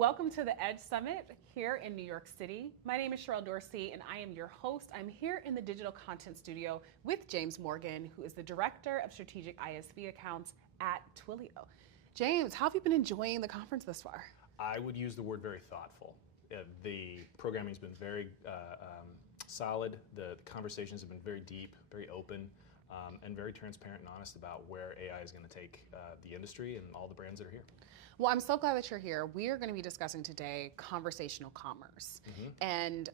Welcome to the Edge Summit here in New York City. My name is Cheryl Dorsey and I am your host. I'm here in the digital content studio with James Morgan, who is the Director of Strategic ISV Accounts at Twilio. James, how have you been enjoying the conference thus far? I would use the word very thoughtful. The programming's been very solid. The conversations have been very deep, very open, and very transparent and honest about where AI is going to take the industry and all the brands that are here. Well, I'm so glad that you're here. We are going to be discussing today conversational commerce, and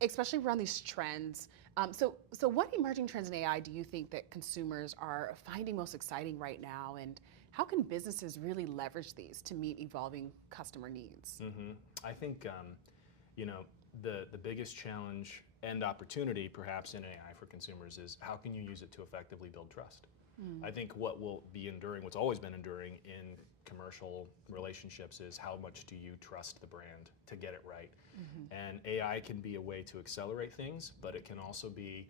especially around these trends. So what emerging trends in AI do you think that consumers are finding most exciting right now, and how can businesses really leverage these to meet evolving customer needs? I think the biggest challenge and opportunity perhaps in AI for consumers is how can you use it to effectively build trust? I think what will be enduring, what's always been enduring in commercial relationships is how much do you trust the brand to get it right? And AI can be a way to accelerate things, but it can also be,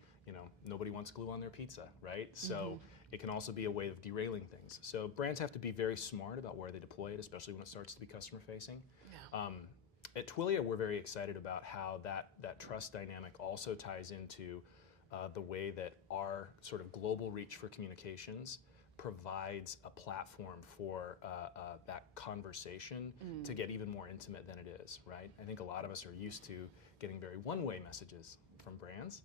nobody wants glue on their pizza, right? So it can also be a way of derailing things. So brands have to be very smart about where they deploy it, especially when it starts to be customer facing. At Twilio, we're very excited about how that trust dynamic also ties into the way that our sort of global reach for communications provides a platform for that conversation to get even more intimate than it is, right? I think a lot of us are used to getting very one-way messages from brands.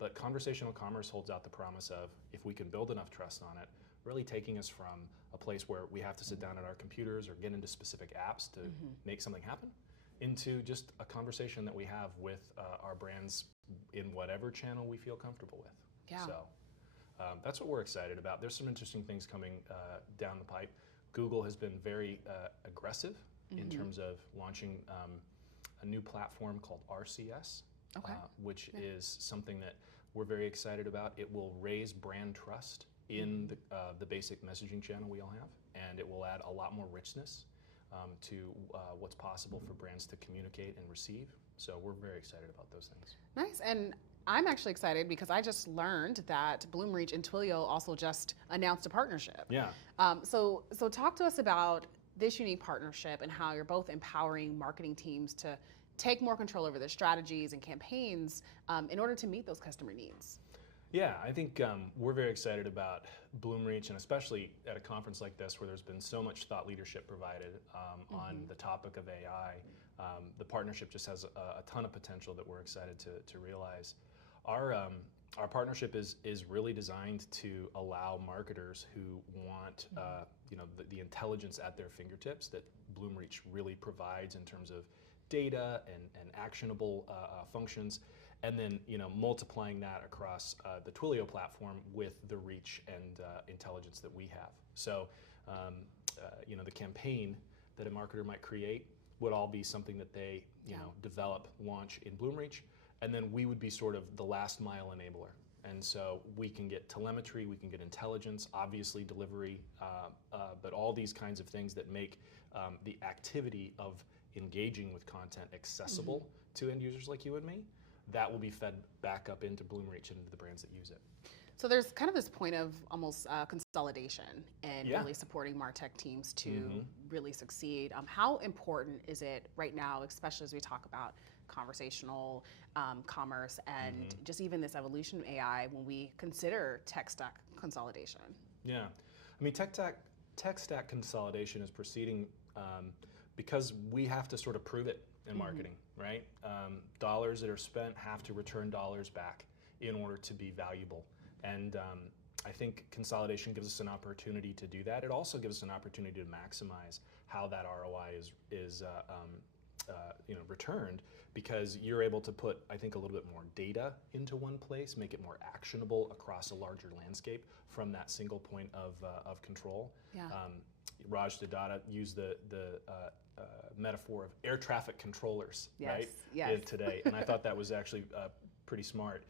But conversational commerce holds out the promise of, if we can build enough trust on it, really taking us from a place where we have to sit down at our computers or get into specific apps to make something happen, into just a conversation that we have with our brands in whatever channel we feel comfortable with. So that's what we're excited about. There's some interesting things coming down the pipe. Google has been very aggressive in terms of launching a new platform called RCS, which is something that we're very excited about. It will raise brand trust in the basic messaging channel we all have, and it will add a lot more richness to what's possible for brands to communicate and receive. So we're very excited about those things. Nice, and I'm actually excited because I just learned that Bloomreach and Twilio also just announced a partnership. So talk to us about this unique partnership and how you're both empowering marketing teams to take more control over their strategies and campaigns in order to meet those customer needs. Yeah, I think we're very excited about Bloomreach, and especially at a conference like this where there's been so much thought leadership provided on the topic of AI. The partnership just has a ton of potential that we're excited to realize. Our partnership is really designed to allow marketers who want the intelligence at their fingertips that Bloomreach really provides in terms of data and actionable functions, and then multiplying that across the Twilio platform with the reach and intelligence that we have. So the campaign that a marketer might create would all be something that they develop, launch in Bloomreach, and then we would be sort of the last mile enabler. And so we can get telemetry, we can get intelligence, obviously delivery, but all these kinds of things that make the activity of engaging with content accessible to end users like you and me, that will be fed back up into Bloomreach and into the brands that use it. So there's kind of this point of almost consolidation and really supporting MarTech teams to really succeed. How important is it right now, especially as we talk about conversational commerce and just even this evolution of AI when we consider tech stack consolidation? Yeah, I mean, tech stack consolidation is proceeding because we have to sort of prove it in marketing, right? Dollars that are spent have to return dollars back in order to be valuable. And I think consolidation gives us an opportunity to do that. It also gives us an opportunity to maximize how that ROI is returned, because you're able to put, I think, a little bit more data into one place, make it more actionable across a larger landscape from that single point of control. Raj Dadada used the metaphor of air traffic controllers, right? Today, and I thought that was actually pretty smart.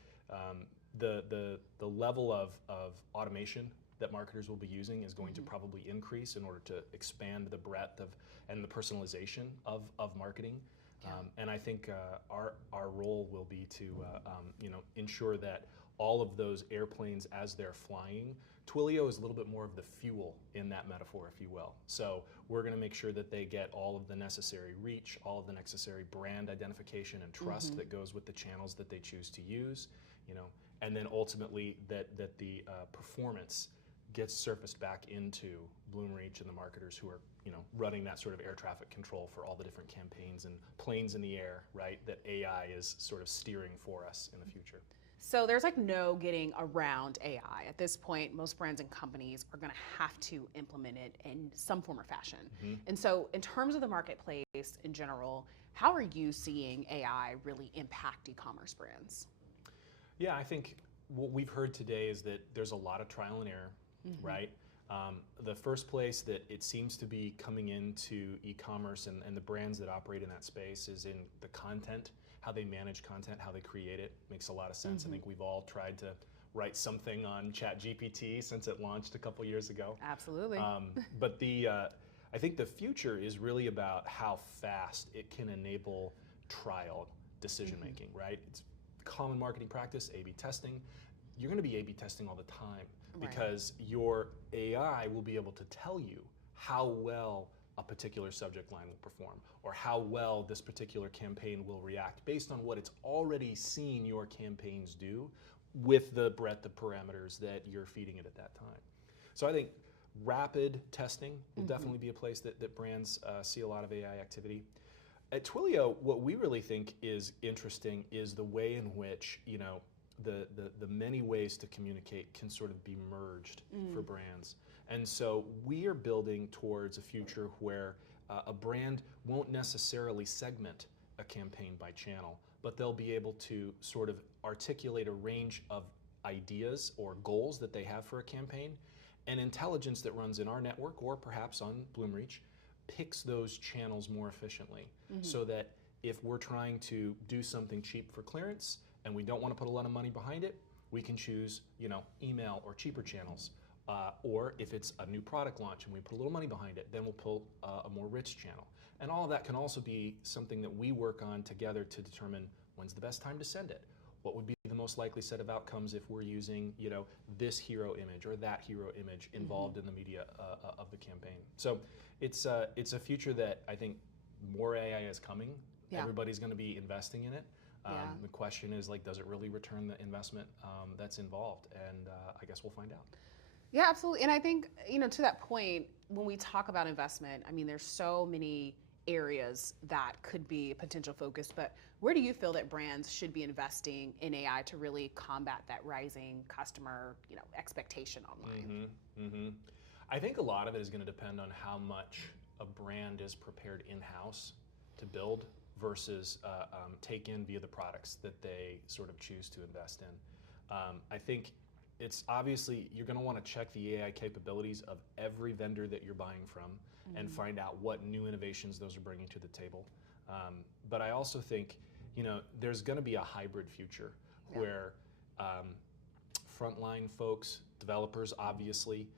The level of automation that marketers will be using is going to probably increase in order to expand the breadth and the personalization of marketing. And I think our role will be to ensure that all of those airplanes, as they're flying, Twilio is a little bit more of the fuel in that metaphor, if you will. So we're going to make sure that they get all of the necessary reach, all of the necessary brand identification and trust that goes with the channels that they choose to use, and then ultimately that the performance gets surfaced back into Bloomreach and the marketers who are running that sort of air traffic control for all the different campaigns and planes in the air, right, that AI is sort of steering for us in the future. So there's like no getting around AI. At this point, most brands and companies are going to have to implement it in some form or fashion. And so in terms of the marketplace in general, how are you seeing AI really impact e-commerce brands? Yeah, I think what we've heard today is that there's a lot of trial and error, right? The first place that it seems to be coming into e-commerce and the brands that operate in that space is in the content, how they manage content, how they create it. Makes a lot of sense. I think we've all tried to write something on ChatGPT since it launched a couple years ago. Absolutely. But I think the future is really about how fast it can enable trial decision making, right? It's common marketing practice, A/B testing. You're going to be A/B testing all the time because your AI will be able to tell you how well a particular subject line will perform or how well this particular campaign will react based on what it's already seen your campaigns do with the breadth of parameters that you're feeding it at that time. So I think rapid testing will definitely be a place that brands see a lot of AI activity. At Twilio, what we really think is interesting is the way in which the many ways to communicate can sort of be merged for brands. And so we are building towards a future where a brand won't necessarily segment a campaign by channel, but they'll be able to sort of articulate a range of ideas or goals that they have for a campaign, and intelligence that runs in our network or perhaps on Bloomreach picks those channels more efficiently so that if we're trying to do something cheap for clearance and we don't want to put a lot of money behind it, we can choose email or cheaper channels. Or if it's a new product launch and we put a little money behind it, then we'll pull a more rich channel. And all of that can also be something that we work on together to determine when's the best time to send it. What would be the most likely set of outcomes if we're using this hero image or that hero image involved in the media of the campaign. So it's a future that I think more AI is coming. Yeah. Everybody's going to be investing in it. The question is, does it really return the investment that's involved? And I guess we'll find out. Yeah, absolutely. And I think, to that point, when we talk about investment, I mean, there's so many areas that could be a potential focus, but where do you feel that brands should be investing in AI to really combat that rising customer, expectation online? I think a lot of it is going to depend on how much a brand is prepared in-house to build versus take in via the products that they sort of choose to invest in. I think it's obviously you're going to want to check the AI capabilities of every vendor that you're buying from and find out what new innovations those are bringing to the table. But I also think there's going to be a hybrid future where frontline folks, developers obviously,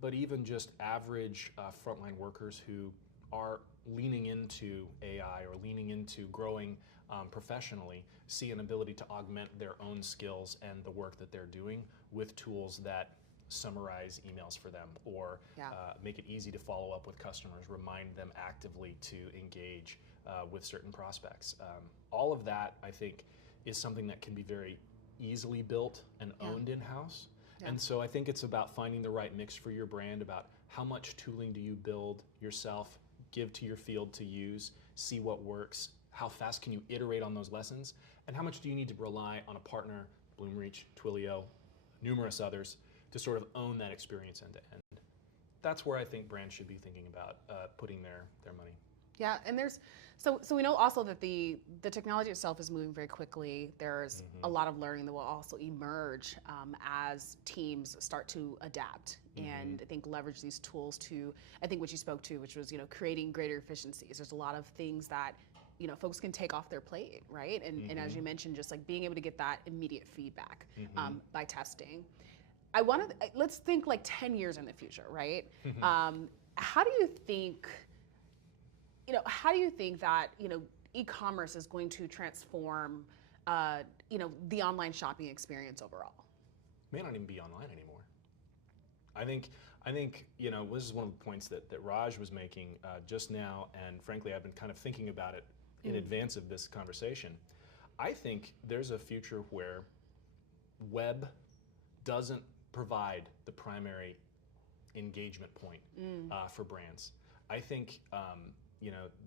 but even just average frontline workers who are leaning into AI or leaning into growing professionally see an ability to augment their own skills and the work that they're doing with tools that summarize emails for them or make it easy to follow up with customers, remind them actively to engage with certain prospects. All of that, I think, is something that can be very easily built and owned in-house. And so I think it's about finding the right mix for your brand, about how much tooling do you build yourself, give to your field to use, see what works, how fast can you iterate on those lessons, and how much do you need to rely on a partner, Bloomreach, Twilio, numerous others, to sort of own that experience end to end. That's where I think brands should be thinking about putting their money. Yeah, and so we know also that the technology itself is moving very quickly. There's a lot of learning that will also emerge as teams start to adapt and I think leverage these tools to, I think what you spoke to, which was creating greater efficiencies. There's a lot of things that folks can take off their plate, right? And as you mentioned, just being able to get that immediate feedback by testing. Let's think 10 years in the future, right? How do you think that e-commerce is going to transform the online shopping experience overall? May not even be online anymore. I think this is one of the points that Raj was making just now, and frankly, I've been kind of thinking about it in advance of this conversation. I think there's a future where web doesn't provide the primary engagement point for brands. I think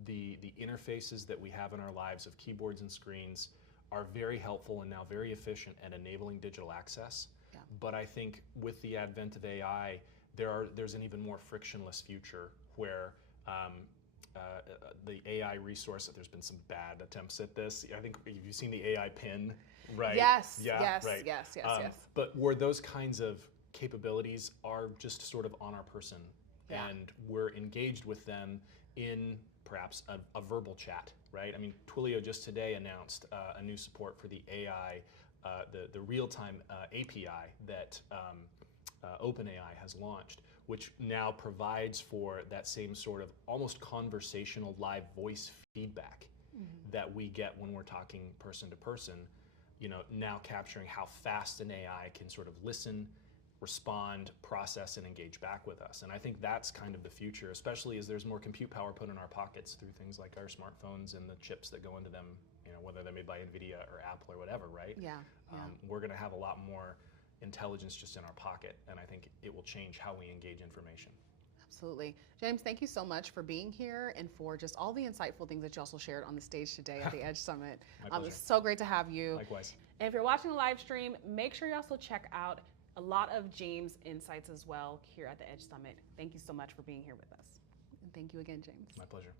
the interfaces that we have in our lives of keyboards and screens are very helpful and now very efficient at enabling digital access. Yeah. But I think with the advent of AI, there's an even more frictionless future where the AI resource, there's been some bad attempts at this. I think you've seen the AI pin, right? Yes, yeah, yes, right. yes. But where those kinds of capabilities are just sort of on our person, and we're engaged with them in perhaps a verbal chat, right? I mean, Twilio just today announced a new support for the AI, the real-time API that OpenAI has launched, which now provides for that same sort of almost conversational live voice feedback that we get when we're talking person to person, now capturing how fast an AI can sort of listen, respond, process, and engage back with us. And I think that's kind of the future, especially as there's more compute power put in our pockets through things like our smartphones and the chips that go into them, whether they're made by NVIDIA or Apple or whatever, right? Yeah. We're going to have a lot more intelligence just in our pocket, and I think it will change how we engage information. Absolutely. James, thank you so much for being here and for just all the insightful things that you also shared on the stage today at the Edge Summit. It's so great to have you. Likewise. And if you're watching the live stream, make sure you also check out a lot of James' insights as well here at the Edge Summit. Thank you so much for being here with us. And thank you again, James. My pleasure.